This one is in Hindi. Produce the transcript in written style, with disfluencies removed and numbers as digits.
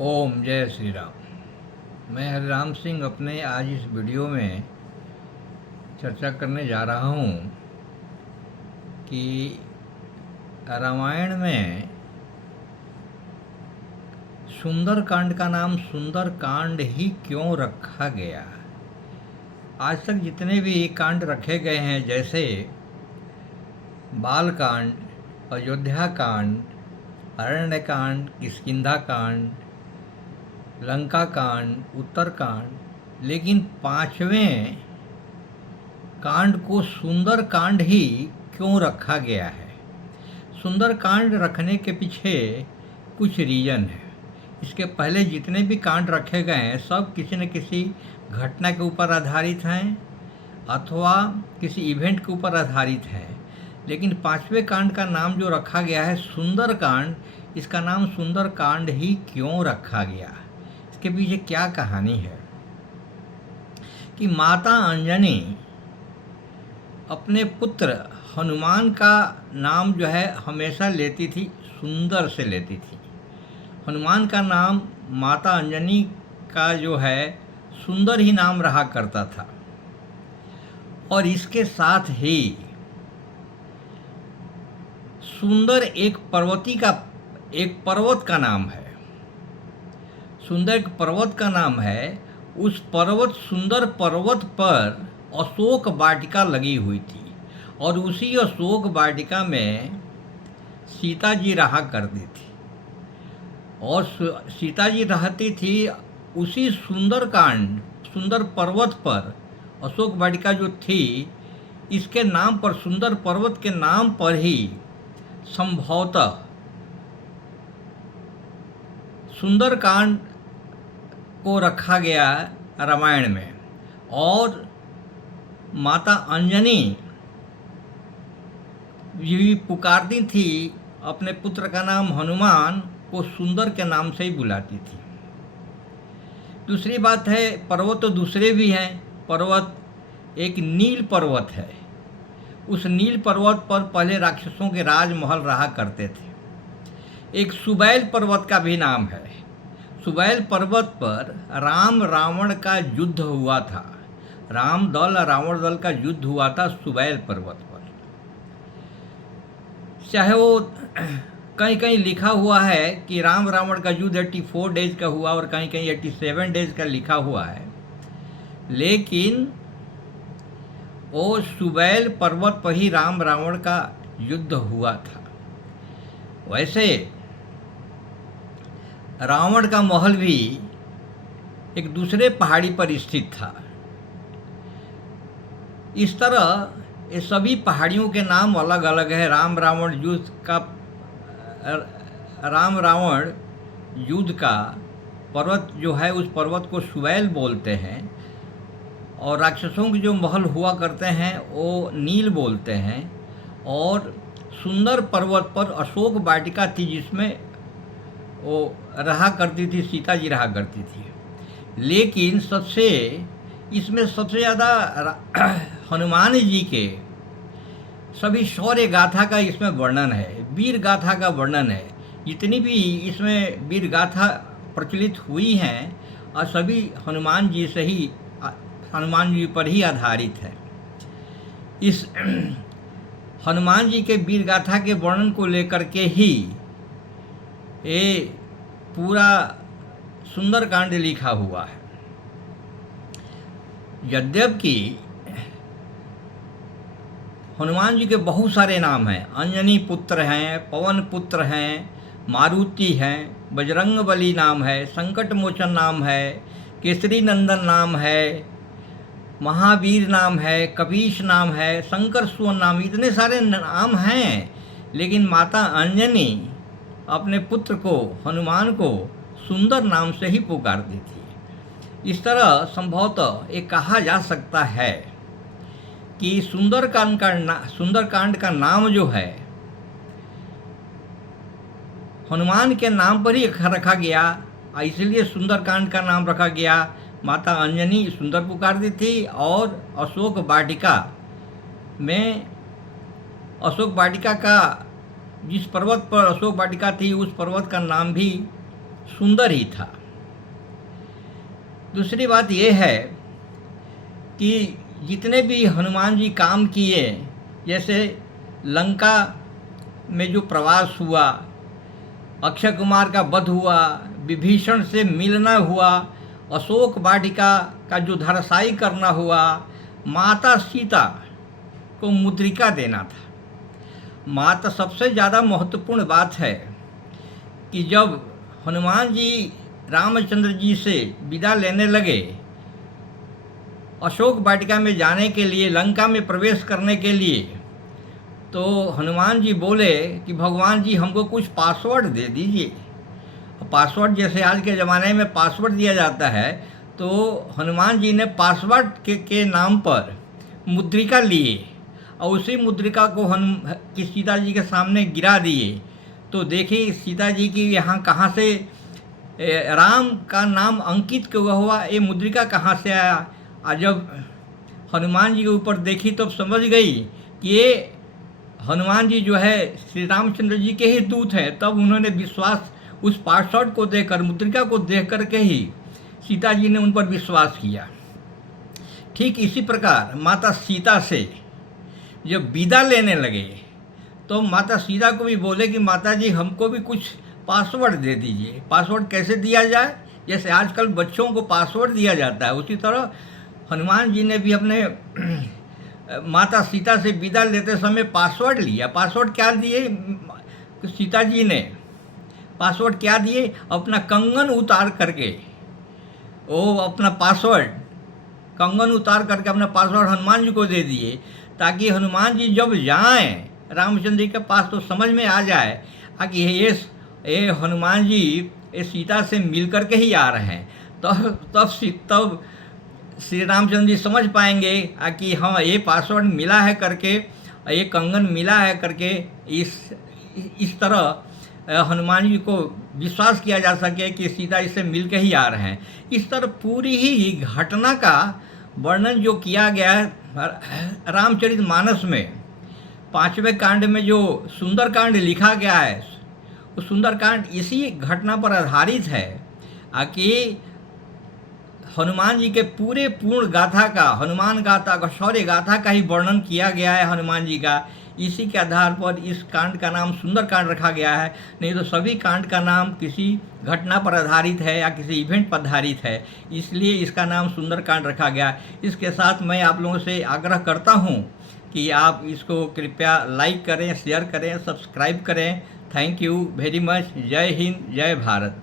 ओम जय श्री राम। मैं हरिराम सिंह अपने आज इस वीडियो में चर्चा करने जा रहा हूँ कि रामायण में सुंदर कांड का नाम सुंदर कांड ही क्यों रखा गया। आज तक जितने भी कांड रखे गए हैं, जैसे बाल कांड, अयोध्या कांड, अरण्य कांड, किष्किंधा कांड, लंका कांड, उत्तरकांड, लेकिन पांचवें कांड को सुंदर कांड ही क्यों रखा गया है। सुंदर कांड रखने के पीछे कुछ रीजन है। इसके पहले जितने भी कांड रखे गए हैं सब किसी न किसी घटना के ऊपर आधारित हैं अथवा किसी इवेंट के ऊपर आधारित है। लेकिन पांचवें कांड का नाम जो रखा गया है सुंदर कांड, इसका नाम सुंदर कांड ही क्यों रखा गया, इसके पीछे क्या कहानी है कि माता अंजनी अपने पुत्र हनुमान का नाम जो है हमेशा लेती थी, सुंदर से लेती थी। हनुमान का नाम माता अंजनी का जो है सुंदर ही नाम रहा करता था। और इसके साथ ही सुंदर एक पर्वत का नाम है। सुंदर एक पर्वत का नाम है। उस पर्वत सुंदर पर्वत पर अशोक वाटिका लगी हुई थी और उसी अशोक वाटिका में सीता जी रहा करती थी और सीता जी रहती थी उसी सुंदर पर्वत पर। अशोक वाटिका जो थी इसके नाम पर, सुंदर पर्वत के नाम पर ही संभवतः सुंदर कांड को रखा गया रामायण में। और माता अंजनी भी पुकारती थी अपने पुत्र का नाम हनुमान को, सुंदर के नाम से ही बुलाती थी। दूसरी बात है, पर्वत तो दूसरे भी हैं। पर्वत एक नील पर्वत है। उस नील पर्वत पर पहले राक्षसों के राजमहल रहा करते थे। एक सुबैल पर्वत का भी नाम है। सुबैल पर्वत पर राम रावण का युद्ध हुआ था। राम दल और रावण दल का युद्ध हुआ था सुबैल पर्वत पर। चाहे वो कहीं कहीं लिखा हुआ है कि राम रावण का युद्ध 84 डेज का हुआ और कहीं कहीं 87 डेज का लिखा हुआ है, लेकिन वो सुबैल पर्वत पर ही राम रावण का युद्ध हुआ था। वैसे रावण का महल भी एक दूसरे पहाड़ी पर स्थित था। इस तरह ये सभी पहाड़ियों के नाम अलग अलग है। राम रावण युद्ध का पर्वत जो है उस पर्वत को सुबैल बोलते हैं और राक्षसों के जो महल हुआ करते हैं वो नील बोलते हैं। और सुंदर पर्वत पर अशोक वाटिका थी जिसमें वो रहा करती थी, सीता जी रहा करती थी। लेकिन इसमें सबसे ज़्यादा हनुमान जी के सभी शौर्य गाथा का इसमें वर्णन है, वीर गाथा का वर्णन है। जितनी भी इसमें वीर गाथा प्रचलित हुई हैं और सभी हनुमान जी पर ही आधारित है। इस हनुमान जी के वीर गाथा के वर्णन को लेकर के ही ये पूरा सुंदरकांड लिखा हुआ है। यद्यपि हनुमान जी के बहुत सारे नाम हैं। अंजनी पुत्र हैं, पवन पुत्र हैं, मारुति हैं, बजरंगबली नाम है, संकट मोचन नाम है, केसरी नंदन नाम है, महावीर नाम है, कपीश नाम है, शंकर सुवन नाम, इतने सारे नाम हैं। लेकिन माता अंजनी अपने पुत्र को, हनुमान को, सुंदर नाम से ही पुकारती थी। इस तरह संभवतः ये कहा जा सकता है कि सुंदरकांड का नाम जो है हनुमान के नाम पर ही रखा गया, इसलिए सुंदरकांड का नाम रखा गया। माता अंजनी सुंदर पुकारती थी और अशोक वाटिका का जिस पर्वत पर अशोक वाटिका थी उस पर्वत का नाम भी सुंदर ही था। दूसरी बात यह है कि जितने भी हनुमान जी काम किए, जैसे लंका में जो प्रवास हुआ, अक्षय कुमार का वध हुआ, विभीषण से मिलना हुआ, अशोक वाटिका का जो धराशायी करना हुआ, माता सीता को मुद्रिका देना था। माता सबसे ज़्यादा महत्वपूर्ण बात है कि जब हनुमान जी रामचंद्र जी से विदा लेने लगे, अशोक वाटिका में जाने के लिए, लंका में प्रवेश करने के लिए, तो हनुमान जी बोले कि भगवान जी हमको कुछ पासवर्ड दे दीजिए। पासवर्ड जैसे आज के ज़माने में पासवर्ड दिया जाता है, तो हनुमान जी ने पासवर्ड के नाम पर मुद्रिका लिए और उसी मुद्रिका को सीता जी के सामने गिरा दिए। तो देखिए सीता जी की यहाँ कहाँ से राम का नाम अंकित क्यों हुआ, ये मुद्रिका कहाँ से आया। और जब हनुमान जी के ऊपर देखी तो समझ गई कि ये हनुमान जी जो है श्री रामचंद्र जी के ही दूत हैं। तब उन्होंने विश्वास उस पासवर्ड को देखकर, मुद्रिका को देख कर के ही सीता जी ने उन पर विश्वास किया। ठीक इसी प्रकार माता सीता से जब विदा लेने लगे तो माता सीता को भी बोले कि माता जी हमको भी कुछ पासवर्ड दे दीजिए। पासवर्ड कैसे दिया जाए, जैसे आजकल बच्चों को पासवर्ड दिया जाता है, उसी तरह हनुमान जी ने भी अपने माता सीता से विदा लेते समय पासवर्ड लिया। पासवर्ड क्या दिए सीता जी ने? पासवर्ड क्या दिए? अपना कंगन उतार करके, वो अपना पासवर्ड कंगन उतार करके अपना पासवर्ड हनुमान जी को दे दिए, ताकि हनुमान जी जब जाएं रामचंद्र जी के पास तो समझ में आ जाए कि ये हनुमान जी ये सीता से मिल कर के ही आ रहे हैं। तब श्री रामचंद्र जी समझ पाएंगे कि हाँ ये पासवर्ड मिला है करके, ये कंगन मिला है करके, इस तरह हनुमान जी को विश्वास किया जा सके कि सीता इससे मिल के ही आ रहे हैं। इस तरह पूरी ही घटना का वर्णन जो किया गया है रामचरितमानस में, 5वें कांड में जो सुंदरकांड लिखा गया है, वो सुंदरकांड इसी घटना पर आधारित है कि हनुमान जी के पूरे पूर्ण गाथा का, हनुमान गाथा का, शौर्य गाथा का ही वर्णन किया गया है हनुमान जी का। इसी के आधार पर इस कांड का नाम सुंदरकांड रखा गया है। नहीं तो सभी कांड का नाम किसी घटना पर आधारित है या किसी इवेंट पर आधारित है, इसलिए इसका नाम सुंदरकांड रखा गया। इसके साथ मैं आप लोगों से आग्रह करता हूँ कि आप इसको कृपया लाइक करें, शेयर करें, सब्सक्राइब करें। Thank you very much. जय हिंद, जय भारत।